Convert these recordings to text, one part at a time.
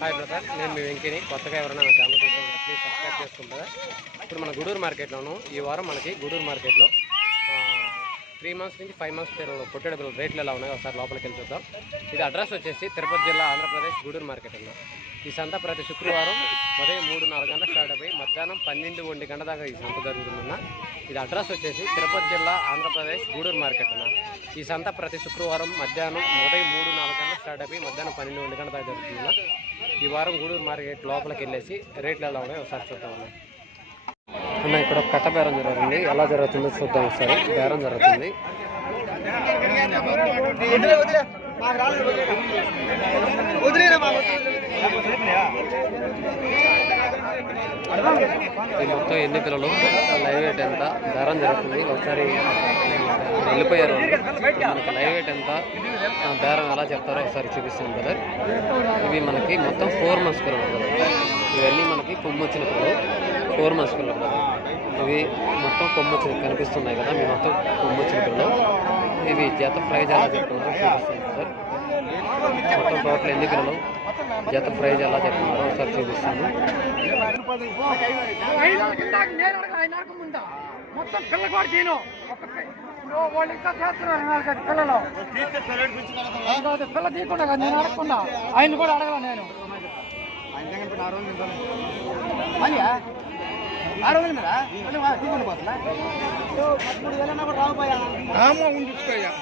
Hi brother నేను మీ వెంకిని. కొత్తగా ఎవరైనా నా ఛానల్ చూసుకుంటే ప్లీజ్ సబ్స్క్రైబ్ చేసుకోండి ఇప్పుడు మన గుడూరు మార్కెట్లోను ఈ వారం మనకి గూడూరు మార్కెట్లో త్రీ మంత్స్ నుంచి ఫైవ్ మంత్స్ పిల్లలు పొట్టేడు పిల్లలు రేట్లు ఎలా ఉన్నాయో ఒకసారి లోపలికి వెళ్ళి చూద్దాం. ఇది అడ్రస్ వచ్చేసి తిరుపతి జిల్లా ఆంధ్రప్రదేశ్ గూడూరు మార్కెట్ అన్న ఈ సంత ప్రతి శుక్రవారం ఉదయం మూడు నాలుగు గంటల స్టార్ట్ అయిపోయి మధ్యాహ్నం పన్నెండు ఒంటి గంట దాకా ఈ సంత జరుగుతుందన్న. ఇది అడ్రస్ వచ్చేసి తిరుపతి జిల్లా ఆంధ్రప్రదేశ్ గూడూరు మార్కెట్ అన్న. ఈ సంత ప్రతి శుక్రవారం మధ్యాహ్నం ఉదయం మూడు నాలుగు గంటల స్టార్ట్ అయిపోయి మధ్యాహ్నం పన్నెండు ఒంటి గంట దాకా జరుగుతుందన్న. ఈ వారం గూడూరు మార్కెట్ లోపలికి వెళ్ళేసి రేట్లు ఎలా ఉన్నాయో ఒకసారి చూద్దాం అన్న. ఇక్కడ ఒక కట్ట బేరం జరుగుతుంది. ఎలా జరుగుతుందో చూద్దాం ఒకసారి. బేరం జరుగుతుంది. ఈ మొత్తం ఎన్ని పిల్లలు లైవ్ వెయిట్ ఎంత? ధరం జరుగుతుంది. ఒకసారి వెళ్ళిపోయారు. మనకి లైవ్ వెయిట్ ఎంత? ధరం ఎలా చెప్తారో ఒకసారి చూపిస్తాను బ్రదర్ ఇవి మనకి మొత్తం ఫోర్ మంత్స్ పిల్లలు బ్రదర్. ఇవన్నీ మనకి కొమ్ము వచ్చిన పిల్లలు ఫోర్ మంత్స్ పిల్లలు బ్రదర్. ఇవి మొత్తం కొమ్ము వచ్చిన కనిపిస్తున్నాయి కదా మీ మొత్తం కొమ్ము వచ్చిన పిల్లలు ఇవి జత ప్రైజ్ ఎలా చెప్తున్నారో చూపిస్తాను బ్రదర్ మొత్తం టోటల్ ఎన్ని పిల్లలు? జత ప్రైజ్ ఎలా చెప్తున్నారో ఒకసారి చూపిస్తాను. మొత్తం పిల్ల కూడా చేయను వాళ్ళు ఇంకా చేస్తున్నారు పిల్లలు పిల్ల తీయకుండా నేను అడగకుండా ఆయన కూడా అడగల నేను పదమూడు వేలన్నా కూడా రాకపోయా ఉండించుకోయా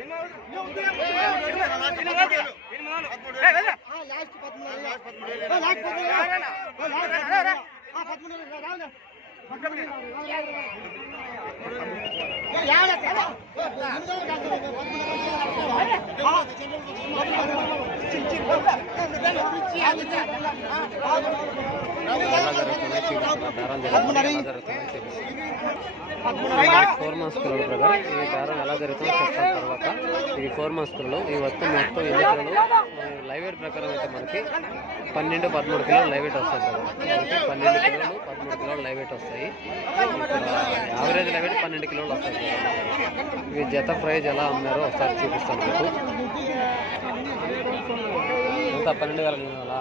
என்ன ఫోర్ మంత్స్ పిల్లలు బ్రదర్. ఈ బేరం ఎలా జరుగుతుందో చెప్పిన తర్వాత. ఇవి ఫోర్ మంత్స్ పిల్లలు ఈ వస్తు మొత్తం ఎన్ని పిల్లలు లైవ్ వెయిట్ ప్రకారం అయితే మనకి పన్నెండు పదమూడు కిలోలు లైవ్ వెయిట్ వస్తాయి బ్రదర్. పన్నెండు కిలోలు పదమూడు కిలోలు లైవ్ వెయిట్ వస్తాయి. యావరేజ్ లైవ్ వెయిట్ పన్నెండు కిలోలు వస్తాయి ఇవి జత ప్రైజ్ ఎలా అమ్మారో ఒకసారి చూపిస్తాను మీకు. ఎంత పన్నెండు వేల ఎనిమిది వందలా?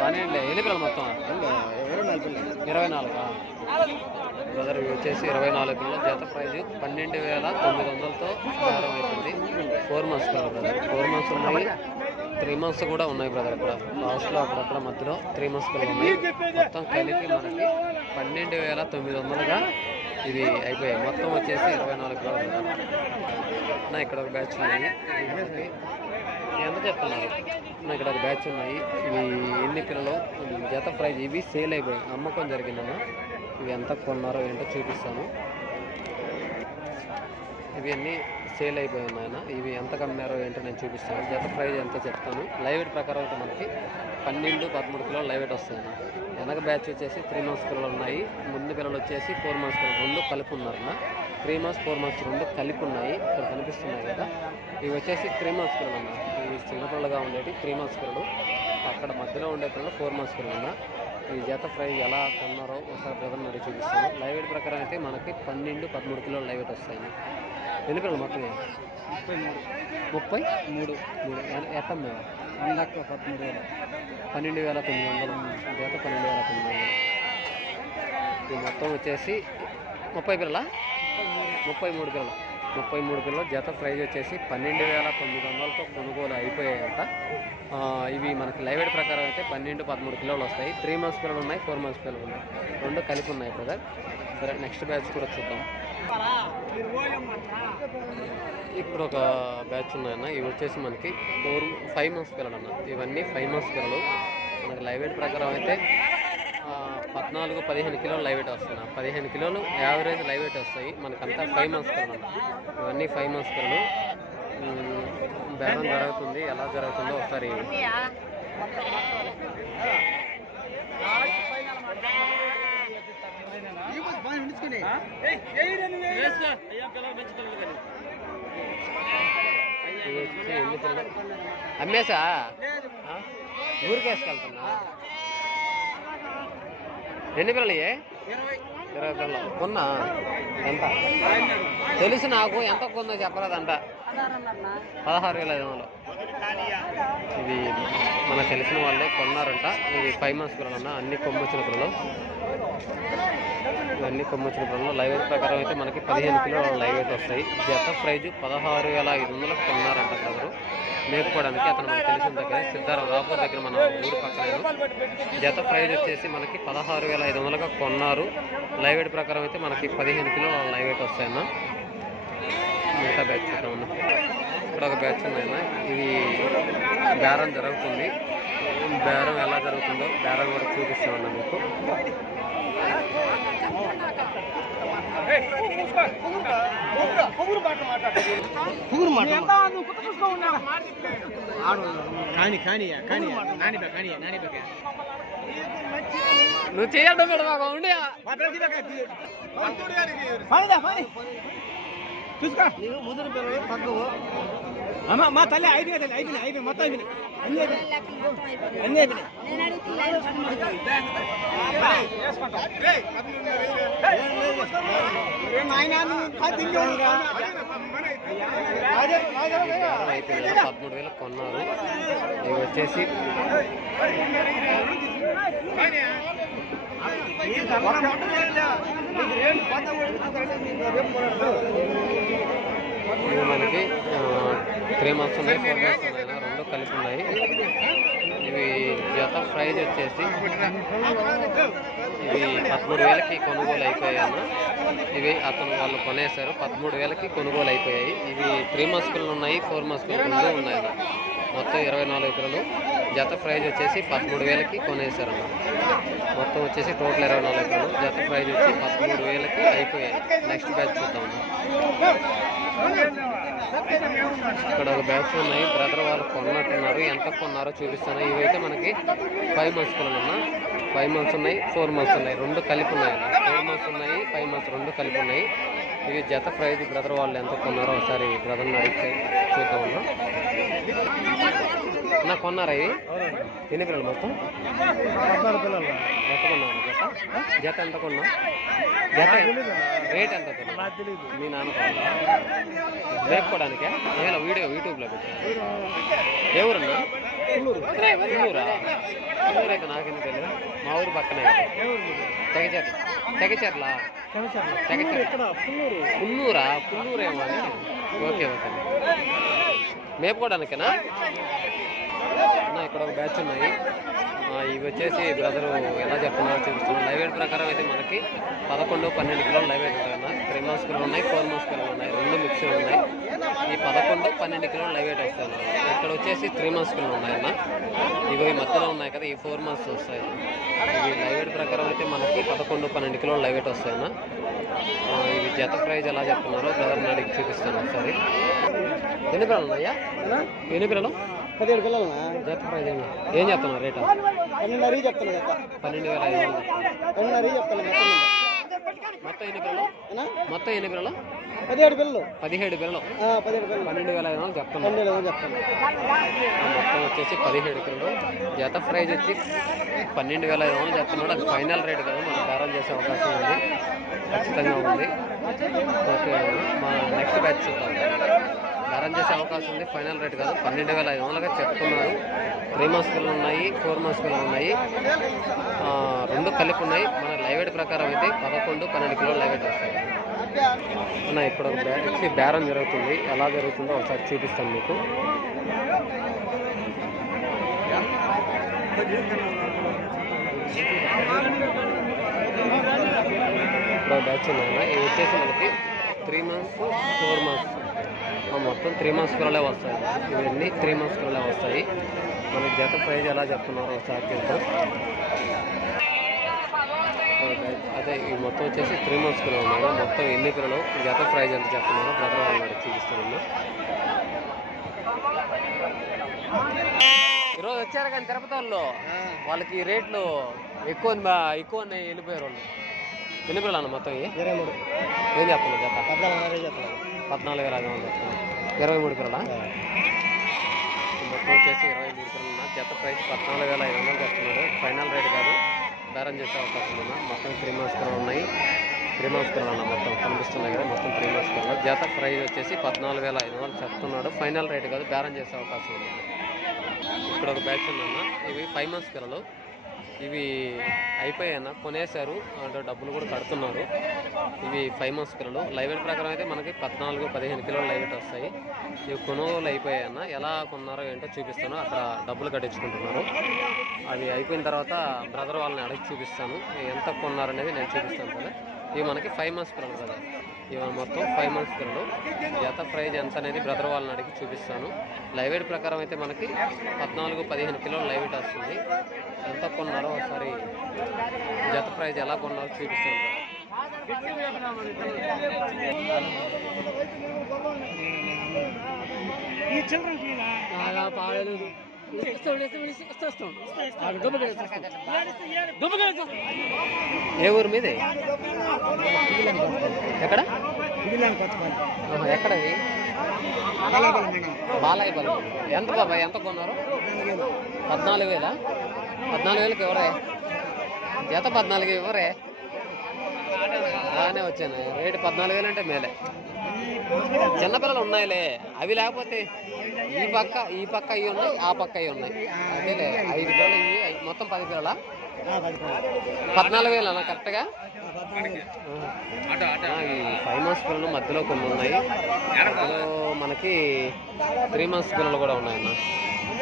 బాగానే ఎన్ని పిల్లలు మొత్తం? ఇరవై నాలుగు బ్రదర్ ఇవి వచ్చేసి ఇరవై నాలుగు పిల్లలు. జత ప్రైజ్ పన్నెండు వేల తొమ్మిది వందలతో ప్రారంభం అవుతుంది ఫోర్ మంత్స్ పిల్లలు బ్రదర్ ఫోర్ మంత్స్ ఉన్నాయి. త్రీ మంత్స్ కూడా ఉన్నాయి బ్రదర్ ఇక్కడ. లాస్ట్లో అక్కడక్కడ మధ్యలో త్రీ మంత్స్ పిల్లలు ఉన్నాయి. మొత్తం కలిపి మనకి పన్నెండు వేల తొమ్మిది వందలుగా ఇవి అయిపోయాయి. మొత్తం వచ్చేసి ఇరవై నాలుగు పిల్లలు. నా ఇక్కడ ఒక బ్యాచ్ ఉన్నాయి. ఎంత చెప్తున్నారు. నా ఇక్కడ ఒక బ్యాచ్ ఉన్నాయి. ఇవి ఎన్ని పిల్లలు జత ప్రైజ్ ఇవి సేల్ అయిపోయాయి. అమ్మకం జరిగిందన్న ఇవి ఎంత కొన్నారో ఏంటో చూపిస్తాను. ఇవి అన్నీ సేల్ అయిపోయి ఉన్నాయన్న ఇవి ఎంత కమ్మారో ఏంటో నేను చూపిస్తాను. జత ప్రైజ్ ఎంత చెప్తాను. లైవ్ వెయిట్ ప్రకారం అయితే మనకి పన్నెండు పదమూడు కిలోలు లైవ్ వెయిట్ వస్తాయన్న వెనక బ్యాచ్ వచ్చేసి త్రీ మంత్స్ పిల్లలు ఉన్నాయి. ముందు పిల్లలు వచ్చేసి ఫోర్ మంత్స్ పిల్లలు రెండు కలిపి ఉన్నారన్న త్రీ మంత్స్ ఫోర్ మంత్స్ రెండు కలిపి ఉన్నాయి ఇక్కడ కనిపిస్తున్నాయి కదా. ఇవి వచ్చేసి త్రీ మంత్స్ పిల్లలు అన్న ఇవి చిన్న పిల్లలుగా ఉండేవి త్రీ మంత్స్ పిల్లలు అక్కడ మధ్యలో ఉండే పిల్లలు ఫోర్ మంత్స్ పిల్లలు ఈ జత ప్రైజ్ ఎలా కొన్నారో ఒకసారి బ్రదర్ మరి చూపిస్తాను. లైవ్ వెయిట్ ప్రకారం అయితే మనకి పన్నెండు పదమూడు కిలోలు లైవ్ వెయిట్ వస్తాయి. ఎన్ని పిల్లలు మొత్తం ముప్పై? మూడు. మూడు. ఎత్తమ్మా అందక్క పదమూడు వేలు. పన్నెండు వేల తొమ్మిది వందలు. జత పన్నెండు వేల తొమ్మిది వందలు. ఇది మొత్తం వచ్చేసి ముప్పై పిల్లల? ముప్పై మూడు పిల్లలు ముప్పై మూడు పిల్లలు జత ప్రైజ్ వచ్చేసి పన్నెండు వేల తొమ్మిది వందలతో కొనుగోలు అయిపోయాయంట. ఇవి మనకి లైవ్ ప్రకారం అయితే పన్నెండు పదమూడు కిలోలు వస్తాయి. త్రీ మంత్స్ పిల్లలు ఉన్నాయి ఫోర్ మంత్స్ పిల్లలు ఉన్నాయి. రెండు కలిపి ఉన్నాయి బ్రదర్. సరే నెక్స్ట్ బ్యాచ్ కూడా చూద్దాం. ఇప్పుడు ఒక బ్యాచ్ ఉన్నాయన్న. ఇవి వచ్చేసి మనకి ఫోర్ ఫైవ్ మంత్స్ పిల్లలు అన్న ఇవన్నీ ఫైవ్ మంత్స్ పిల్లలు. మనకి లైవ్ ప్రకారం అయితే పద్నాలుగు పదిహేను కిలోలు లైవ్ వెయిట్ వస్తున్నా పదిహేను కిలోలు యావరేజ్ లైవ్ వెయిట్ వస్తాయి. మనకంతా ఫైవ్ మంత్స్ పిల్లలు ఇవన్నీ ఫైవ్ మంత్స్ పిల్లలు బేరం జరుగుతుంది. ఎలా జరుగుతుందో ఒకసారి అమ్మేసా ఆ? ఎన్ని పిల్లలు ఇరవై. పిల్లలు కొన్నా? ఎంత? తెలుసు నాకు ఎంత కొందో చెప్పలేదంట. పదహారు వేల ఐదు వందలు. ఇది మనకు తెలిసిన వాళ్ళే కొన్నారంట. ఇది ఫైవ్ మంత్స్ పిల్లలు అన్ని కొమ్మొచ్చిన పిల్లలు. ఇవన్నీ కొమ్మొచ్చిన పిల్లలు లైవ్ వెయిట్ ప్రకారం అయితే మనకి పదిహేను కిలోల లైవ్ వెయిట్ వస్తాయి. జత ప్రైజ్ పదహారు వేల ఐదు వందలకు కొన్నారంట బ్రదరు. మేపుకోవడానికి అతను మనకు తెలిసిన దగ్గర సిద్ధారం రాపూర్ దగ్గర మన ఊరు పక్కన జత ప్రైజ్ వచ్చేసి మనకి పదహారు వేల ఐదు వందలుగా కొన్నారు. లైవ్ వెయిట్ ప్రకారం అయితే మనకి పదిహేను కిలో లైవ్ వెయిట్ వస్తాయన్న. మిగతా బ్యాచ్ చూద్దామన్నా ఇక్కడ ఒక బ్యాచ్ ఉన్నాయన్న ఇది బేరం జరుగుతుంది. బేరం ఎలా జరుగుతుందో బేరం కూడా చూపిస్తామన్నా మీకు. కానీ కానీ కానీ నాని బే కానీ నాని బే నువ్వు చేయడం మేడం ఉండి చూసుకో ముదురు పిల్లలు తక్కువ అమ్మ మా తల్లి ఐదు తల్లి ఐదు ఐదు మొత్తం ఐదు అన్ని అన్ని అయిపోయినాయి పదమూడు వేలకు కొన్నారు ఇవి వచ్చేసి ఇవి మనకి త్రీ మంత్స్ ఉన్నాయి ఫోర్ మంత్స్ ఉన్నాయి రెండు కలిపి ఉన్నాయి. ఇవి జత ప్రైజ్ వచ్చేసి ఇవి పదమూడు వేలకి కొనుగోలు అయిపోయాయి అన్న. ఇవి అతను వాళ్ళు కొనేశారు పదమూడు వేలకి కొనుగోలు అయిపోయాయి. ఇవి త్రీ మంత్స్ పిల్లలు ఉన్నాయి ఫోర్ మంత్స్ పిల్లలు రెండు ఉన్నాయి మొత్తం ఇరవై నాలుగు పిల్లలు జత ప్రైజ్ వచ్చేసి పదమూడు వేలకి కొనేసారు మొత్తం వచ్చేసి టోటల్ ఇరవై నాలుగు పిల్లలు జత ప్రైజ్ వచ్చి పదమూడు వేలకి అయిపోయాయి. నెక్స్ట్ బ్యాచ్ చూద్దాం ఇక్కడ ఒక బ్యాచ్ ఉన్నాయి. బ్రదర్ వాళ్ళు కొన్నట్టున్నారు. ఎంత కొన్నారో చూపిస్తాను. ఇవైతే మనకి ఫైవ్ మంత్స్ పిల్లలు ఫైవ్ మంత్స్ ఉన్నాయి ఫోర్ మంత్స్ ఉన్నాయి. రెండు కలిపి ఉన్నాయి ఫోర్ మంత్స్ ఉన్నాయి ఫైవ్ మంత్స్ రెండు కలిపి ఉన్నాయి. ఇవి జత ప్రైజ్ బ్రదర్ వాళ్ళు ఎంత కొన్నారో ఒకసారి బ్రదర్ని అడిగితే చూద్దాం నా కొన్నారా ఇవి ఎన్ని పిల్లలు మొత్తం? పద్నాలుగు పిల్లలు. ఎంత కొన్నావు జత? జత ఎంత కొన్నావు? జత రేట్ ఎంత మీ నాన్న? రేపుకోవడానికే ఏమైనా వీడియో యూట్యూబ్లో పెట్టాను ఏ ఊరన్నా? ఊరా. ఊరు అయితే నాకెందుకు తెలియదు మా ఊరు పక్కనే. తెగచెర్ల. తెగచెర్ల? తెగచెర్ల. పుల్లూరా పుల్లూరేమో అని. Okay okay. మేపుకోవడానికేనా? అన్న ఇక్కడ ఒక బ్యాచ్ ఉన్నాయి. ఇవి వచ్చేసి బ్రదరు ఎలా చెప్తున్నారో చూపిస్తున్నాను లైవ్ ఎయిట్ ప్రకారం అయితే మనకి పదకొండు పన్నెండు కిలోలు live eight three months kilo ఉన్నాయి ఫోర్ మంత్స్ కిలో ఉన్నాయి రెండు మిక్స్ ఉన్నాయి. ఈ పదకొండు పన్నెండు కిలోలు లైవ్ ఎయిట్ వస్తాయి ఇక్కడ వచ్చేసి త్రీ మంత్స్ కిలో ఉన్నాయన్న. ఇవి ఈ మధ్యలో ఉన్నాయి కదా ఈ ఫోర్ మంత్స్ వస్తాయి. ఇవి లైవ్ ఎయిట్ ప్రకారం అయితే మనకి పదకొండు పన్నెండు కిలోలు లైవ్ ఎయిట్ వస్తాయన్న ఇవి జత ప్రైజ్ ఎలా చెప్తున్నారో బ్రదర్ నాడికి చూపిస్తాను ఒకసారి. ఎన్ని పిల్లలు ఉన్నాయా? ఎన్ని పిల్లలు పదిహేడు పిల్లలు జత ఏమి ఏం చెప్తున్నారు రేటు? పన్నెండున్నర చెప్తాను కదా. పన్నెండు వేల ఐదు వందలు పన్నెండున్నర చెప్తాను మొత్తం ఎన్ని పిల్లలు మొత్తం ఎన్ని పిల్లలు పదిహేడు పిల్లలు పదిహేడు పిల్లలు పదిహేడు పిల్లలు పన్నెండు వేల ఐదు వందలు చెప్తున్నారు పన్నెండు చెప్తాను మొత్తం వచ్చేసి పదిహేడు పిల్లలు జత ప్రైజ్ వచ్చి పన్నెండు వేల ఐదు వందలు చెప్తున్నాడు. అది ఫైనల్ రేట్ కదా మనం బేరం చేసే అవకాశం ఉంది. ఖచ్చితంగా ఉంది. ఓకే మా నెక్స్ట్ బ్యాచ్ చూద్దాం. బేరం చేసే అవకాశం ఉంది. ఫైనల్ రేట్ కాదు. పన్నెండు వేల ఐదు వందలుగా చెప్తున్నారు. త్రీ మంత్స్ ఉన్నాయి ఫోర్ మంత్స్ ఉన్నాయి. రెండు కలిపి ఉన్నాయి. మన లైవేట్ ప్రకారం అయితే పదకొండు పన్నెండు కిలోలు లైవేట్ వస్తాయి. అన్న ఇక్కడ ఒక బ్యా బేరం జరుగుతుంది. ఎలా జరుగుతుందో ఒకసారి చూపిస్తాను మీకు. ఇప్పుడు బ్యాచ్ ఉన్నాయి ఇవి వచ్చేసి మనకి త్రీ మంత్స్ ఫోర్ మంత్స్. మొత్తం త్రీ మంత్స్ పిల్లలే వస్తాయి. ఇవన్నీ త్రీ మంత్స్ పిల్లలే వస్తాయి. మనకి జత ప్రైజ్ ఎలా చెప్తున్నారో ఒకసారి చూద్దాం అదే ఈ మొత్తం వచ్చేసి త్రీ మంత్స్ పిల్లలు ఉన్నాయి మొత్తం ఎన్ని పిల్లలు జత ప్రైజ్ ఎంత చెప్తున్నారో? బ్రదర్ వాళ్ళు చూపిస్తాను ఈరోజు వచ్చారు కానీ తిరుపతి వాళ్ళు. వాళ్ళకి రేట్లు ఎక్కువ ఎక్కువ ఉన్నాయి వెళ్ళిపోయారు వాళ్ళు. అన్న మొత్తం ఏం చెప్తున్నారు జత? పద్నాలుగు వేల ఐదు వందలు. చెప్తున్నారు ఇరవై మూడు పిల్లలా మొత్తం వచ్చేసి ఇరవై మూడు పిల్లలు జత ప్రైస్ పద్నాలుగు వేల ఐదు వందలు చెప్తున్నాడు ఫైనల్ రేట్ కాదు. బేరం చేసే అవకాశం ఉన్నా. మొత్తం త్రీ మంత్స్ పిల్లలు ఉన్నాయి. త్రీ మంత్స్ పిల్లలు అన్న మొత్తం కనిపిస్తున్నాయి కదా. మొత్తం త్రీ మంత్స్ పిల్లలు జత ప్రైస్ వచ్చేసి పద్నాలుగు వేల ఐదు వందలు చెప్తున్నాడు ఫైనల్ రేట్ కాదు. బేరం చేసే అవకాశం ఉంది. ఇక్కడ ఒక బ్యాచ్ ఉందన్న. ఇవి ఫైవ్ మంత్స్ పిల్లలు ఇవి అయిపోయాయన్న కొనేశారు. అంటే డబ్బులు కూడా కడుతున్నారు. ఇవి ఫైవ్ మంత్స్ పిల్లలు. లైవ్ వెయిట్ ప్రకారం అయితే మనకి పద్నాలుగు పదిహేను కిలోలు లైవ్ వెయిట్ వస్తాయి. ఇవి కొనుగోలు అయిపోయాయన్న. ఎలా కొన్నారో ఏంటో చూపిస్తాను. అక్కడ డబ్బులు కట్టించుకుంటున్నారు. అవి అయిపోయిన తర్వాత బ్రదర్ వాళ్ళని అడిగి చూపిస్తాను. ఎంత కొన్నారు అనేది నేను చూపిస్తాను కదా. ఇవి మనకి ఫైవ్ మంత్స్ పిల్లలు కదా. ఇవి మొత్తం ఫైవ్ మంత్స్ పిల్లలు జత ప్రైజ్ ఎంత అనేది బ్రదర్ వాళ్ళని అడిగి చూపిస్తాను. లైవ్ వెయిట్ ప్రకారం అయితే మనకి పద్నాలుగు పదిహేను కిలోలు లైవ్ వెయిట్ వస్తుంది. ఎంత కొన్నారో ఒకసారి జత ప్రైజ్ ఎలా కొన్నారో చూపిస్తాను. brother. ఈ చిల్డ్రన్ ఏ ఊరు మీది? ఎక్కడ? ఎక్కడ? బాలయ్య బలం ఎంత బాబాయ్ ఎంత కొన్నారు? పద్నాలుగు వేలా. పద్నాలుగు వేలకి ఎవరే? జత పద్నాలుగు ఎవరే? బాగానే వచ్చాను. రేటు పద్నాలుగు వేలు అంటే మేలే. చిన్నపిల్లలు ఉన్నాయిలే. అవి లేకపోతే ఈ పక్క ఈ పక్క అవి ఉన్నాయి ఆ పక్క అవి ఉన్నాయి. అదేలే ఐదు పిల్లలు ఇవి మొత్తం పది పిల్లల? పద్నాలుగు వేలు అన్న కరెక్ట్గా? ఫైవ్ మంత్స్ పిల్లలు మధ్యలో కొన్ని ఉన్నాయి. మనకి త్రీ మంత్స్ పిల్లలు కూడా ఉన్నాయన్న.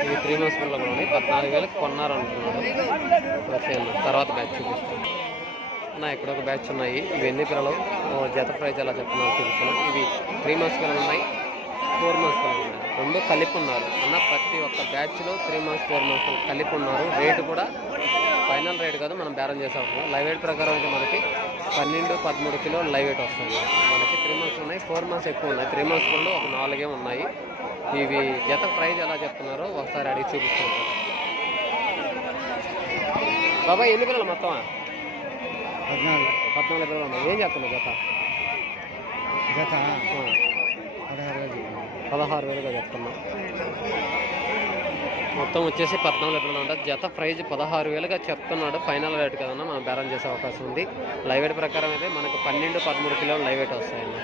ఇవి త్రీ మంత్స్ పిల్లలు కూడా ఉన్నాయి. పద్నాలుగు వేలకు కొన్నారు తర్వాత బ్యాచ్ చూపిస్తాను. అన్న ఇక్కడ ఒక బ్యాచ్ ఉన్నాయి. ఇవి ఎన్ని పిల్లలు? జత ప్రైజ్ ఎలా చెప్తున్నారు చూపిస్తాను. ఇవి త్రీ మంత్స్ పిల్లలు ఉన్నాయి. ఫోర్ మంత్స్ పిల్లలు ఉన్నాయి. రెండు కలిపి ఉన్నారు. అన్న ప్రతి ఒక్క బ్యాచ్లో త్రీ మంత్స్ ఫోర్ మంత్స్ కలిపి ఉన్నారు. రేటు కూడా ఫైనల్ రేట్ కాదు మనం బేరం చేసాము లైవ్ వెయిట్ ప్రకారం అయితే మనకి పన్నెండు పదమూడు కిలోలు లైవ్ వెయిట్ వస్తుంది. మనకి త్రీ మంత్స్ ఉన్నాయి ఫోర్ మంత్స్ ఎక్కువ ఉన్నాయి. త్రీ మంత్స్ పిల్లలు ఒక నాలుగే ఉన్నాయి. ఇవి జత ప్రైజ్ ఎలా చెప్తున్నారో ఒకసారి అడిగి చూపిస్తాను. బాబాయ్ ఎన్ని పిల్లలు మొత్తం పద్నాలుగు. పద్నాలుగు పిల్లలు ఉన్నాయి. ఏం చెప్తున్నావు జత? జత? పదహారు వేలుగా చెప్తున్నా మొత్తం వచ్చేసి పద్నాలుగు పిల్లలు ఉంటుంది జత ప్రైజ్ పదహారు వేలుగా చెప్తున్నాడు ఫైనల్ రేట్ కదన్నా మనం బేరం చేసే అవకాశం ఉంది లైవ్ వెయిట్ ప్రకారం అయితే మనకు పన్నెండు పదమూడు కిలోలు లైవ్ వెయిట్ వస్తాయన్న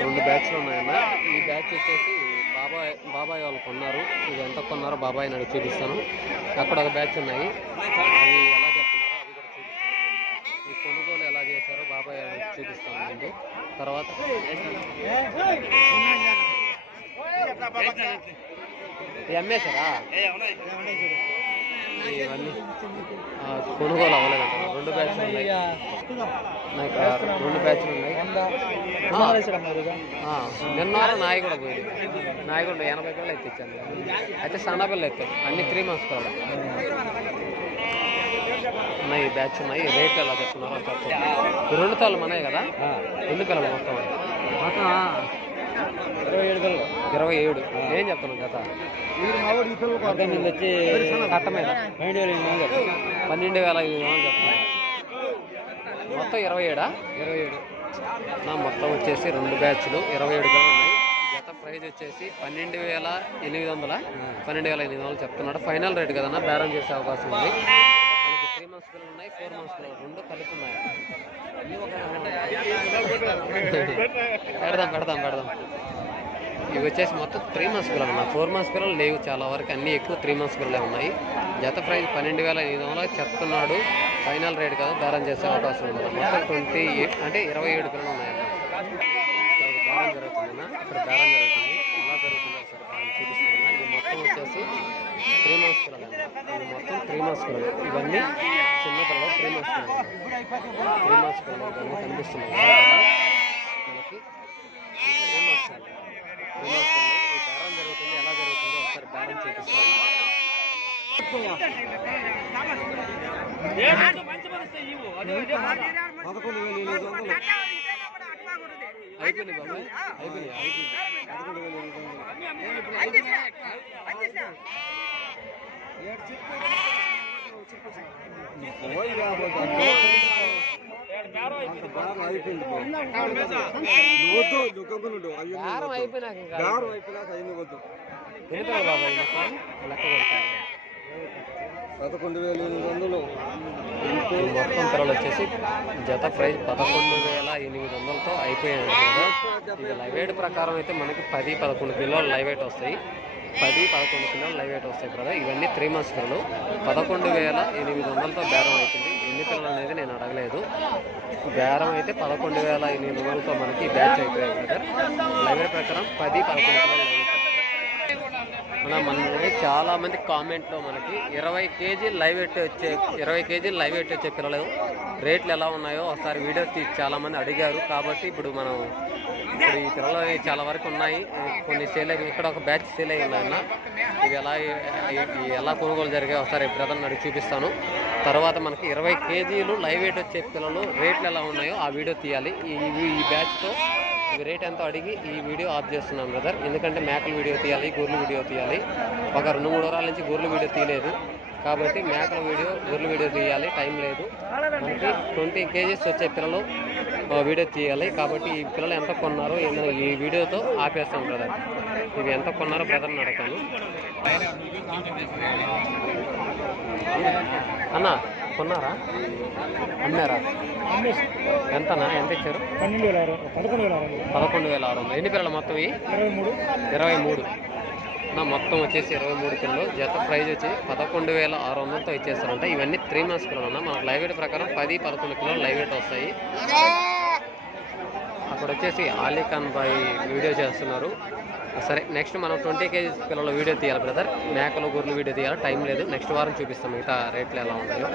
రెండు బ్యాచ్లు ఉన్నాయన్న ఈ బ్యాచ్ వచ్చేసి బాబాయ్ బాబాయ్ వాళ్ళు కొన్నారు ఇది ఎంత కొన్నారో బాబాయ్ అడిగి చూపిస్తాను అక్కడ ఒక బ్యాచ్ ఉన్నాయి అవి ఎలా చెప్తున్నారో అవి కూడా చూపిస్తాను ఈ కొనుగోలు ఎలా చేశారో బాబాయ్ అడిగి చూపిస్తాను తర్వాత అమ్మేశారా? ఇవన్నీ. కొనుగోలు అవ్వలేదంట రెండు బ్యాచ్లు ఉన్నాయి. నాకు రెండు బ్యాచ్లు ఉన్నాయి. నిన్న నాయి కూడా పోయింది. నాయి కూడా ఎనభై పిల్లలు ఎత్తిచ్చాను. అయితే సన్న పిల్లలు ఎత్తాయి అన్ని త్రీ మంత్స్ పిల్లలు ఉన్నాయి బ్యాచ్ ఉన్నాయి. రేట్ ఎలా చెప్తున్నారో చెప్పు ఈ రెండు తాళ్ళు మనమే కదా? ఎన్ని పిల్లలు మొత్తం. ఇరవై ఏడు పిల్లలు ఇరవై ఏడు. ఏం చెప్తున్నావు కదా వీడు మా వాడు ఈ పిల్లలు అర్థం మీద వచ్చి కట్ట మీద? రెండు వేల ఎనిమిది వందలు పన్నెండు వేల ఐదు వందలు చెప్తున్నాను మొత్తం ఇరవై ఏడా? ఇరవై ఏడు. నా మొత్తం వచ్చేసి రెండు బ్యాచ్లు ఇరవై ఏడు ఉన్నాయి. జత ప్రైజ్ వచ్చేసి పన్నెండు వేల ఎనిమిది వందల పన్నెండు వేల ఎనిమిది వందలు చెప్తున్నాడు. ఫైనల్ రేట్ కదన్నా బేరం చేసే అవకాశం ఉంది. మనకి త్రీ మంత్స్ పిల్లలు ఉన్నాయి ఫోర్ మంత్స్ పిల్లలు రెండు కలిపి ఉన్నాయి పెడదాం పెడదాం పెడదాం. ఇవి వచ్చేసి మొత్తం త్రీ మంత్స్ పిల్లలు ఉన్నాయి ఫోర్ మంత్స్ పిల్లలు లేవు చాలా వరకు. అన్నీ ఎక్కువ త్రీ మంత్స్ పిల్లలే ఉన్నాయి. జత ప్రైజ్ పన్నెండు వేల ఎనిమిది వందలు చెప్తున్నాడు. ఫైనల్ రేట్ కాదు దారం చేసే అవకాశం ఉంది. మొత్తం ట్వంటీ అంటే ఇరవై ఏడు పిల్లలు ఉన్నాయన్న ఇక్కడ ఒక జరుగుతుందన్న. ఇక్కడ బేరం జరుగుతుంది. ఎలా జరుగుతుందో ఒకసారి బేరం చూపిస్తానన్నా ఇది మొత్తం వచ్చేసి త్రీ మంత్స్ పిల్లలు ఇది మొత్తం త్రీ మంత్స్ పిల్లలు. ఇవన్నీ చిన్న పిల్లలు త్రీ మంత్స్ పిల్లలు. త్రీ మంత్స్ పిల్లలు ఇవన్నీ కనిపిస్తున్నాయి ఇవన్నీ మనకి త్రీ మంత్స్ పిల్లలు త్రీ మంత్స్ పిల్లలు ఈ బేరం జరుగుతుంది ఎలా జరుగుతుందో ఒకసారి బేరం చూపిస్తాను పదకొండు వేల ఎనిమిది వందలు అయిపోయింది బాబాయ్ అయిపోయింది అయిపోయింది పదకొండు వేల ఎనిమిది వందలు అయిపోయింది వద్దు నువ్వు. అయ్యో. అయిపోయినాక అయిపోయినాక అయ్యి వద్దు మొత్తం లెక్క కొడతాను పదకొండు వేల ఎనిమిది వందలు. మొత్తం ధరలు వచ్చేసి జత ప్రైజ్ పదకొండు వేల ఎనిమిది వందలతో అయిపోయాయి కదా. ఇది లైవ్ వెయిట్ ప్రకారం అయితే మనకి పది పదకొండు కిలోలు లైవ్ వెయిట్ వస్తాయి. పది పదకొండు కిలోలు లైవ్ వెయిట్ వస్తాయి కదా. ఇవన్నీ త్రీ మంత్స్ పిల్లలు పదకొండు వేల ఎనిమిది వందలతో బేరం అవుతుంది. ఎన్ని పిల్లలు అనేది నేను అడగలేదు. బేరం అయితే పదకొండు వేల ఎనిమిది వందలతో మనకి బ్యాచ్ అయిపోయాయి బ్రదర్ లైవ్ వెయిట్ ప్రకారం పది పదకొండు కిలోలు మన మనకి చాలా మంది కామెంట్లో మనకి ఇరవై కేజీ లైవ్ వెయిట్ వచ్చే ఇరవై కేజీ లైవ్ వెయిట్ వచ్చే పిల్లలు రేట్లు ఎలా ఉన్నాయో ఒకసారి వీడియో తీసి చాలా మంది అడిగారు. కాబట్టి ఇప్పుడు మనం ఇప్పుడు ఈ పిల్లలు చాలా వరకు ఉన్నాయి. కొన్ని సేల్ అయ్యి ఇక్కడ ఒక బ్యాచ్ సేల్ అయ్యి ఉన్నాయన్న ఇవి ఎలా ఎలా కొనుగోలు జరిగాయి ఒకసారి బ్రదర్ని అడిగి చూపిస్తాను. తర్వాత మనకి ఇరవై కేజీలు లైవ్ ఎయిట్ వచ్చే పిల్లలు రేట్లు ఎలా ఉన్నాయో ఆ వీడియో తీయాలి. ఈ ఈ- బ్యాచ్తో రేట్ ఎంతో అడిగి ఈ వీడియో ఆఫ్ చేస్తున్నాం బ్రదర్ ఎందుకంటే మేకల వీడియో తీయాలి గొర్రెల వీడియో తీయాలి. ఒక రెండు మూడు వారాల నుంచి గొర్రెల వీడియో తీయలేదు. కాబట్టి మేకల వీడియో గొర్రెల వీడియో తీయాలి టైం లేదు. మనకి ట్వంటీ కేజీస్ వచ్చే పిల్లలు వీడియో తీయాలి. కాబట్టి ఈ పిల్లలు ఎంత కొన్నారో ఏమో ఈ వీడియోతో ఆపేస్తాం బ్రదర్ ఇవి ఎంత కొన్నారో బ్రదర్ని అడగాను అన్న కొన్నారా? అమ్మారా? ఎంతనా? ఎంత ఇచ్చారు? పన్నెండు వేల ఆరు పదకొండు వేల ఆరు పదకొండు వేల ఆరు వందలు. ఎన్ని పిల్లలు మొత్తం ఇరవై మూడు ఇరవై మూడు. నా మొత్తం వచ్చేసి ఇరవై మూడు కిలోలు జత ప్రైజ్ వచ్చి పదకొండు వేల ఆరు వందలతో ఇచ్చేస్తారంటే. ఇవన్నీ త్రీ మంత్స్ పిల్లలు అన్న మనకు లైవ్ వెయిట్ ప్రకారం పది పదకొండు కిలోలు లైవ్ వెయిట్ వస్తాయి. ఇక్కడ వచ్చేసి ఆలీఖాన్ బాయ్ వీడియో చేస్తున్నారు. సరే నెక్స్ట్ మనం ట్వంటీ కేజీస్ పిల్లల వీడియో తీయాలి బ్రదర్ మేకలు గొర్రెలు వీడియో తీయాలి. టైం లేదు. నెక్స్ట్ వారం చూపిస్తాం మిగతా రేట్లు ఎలా ఉన్నాయో.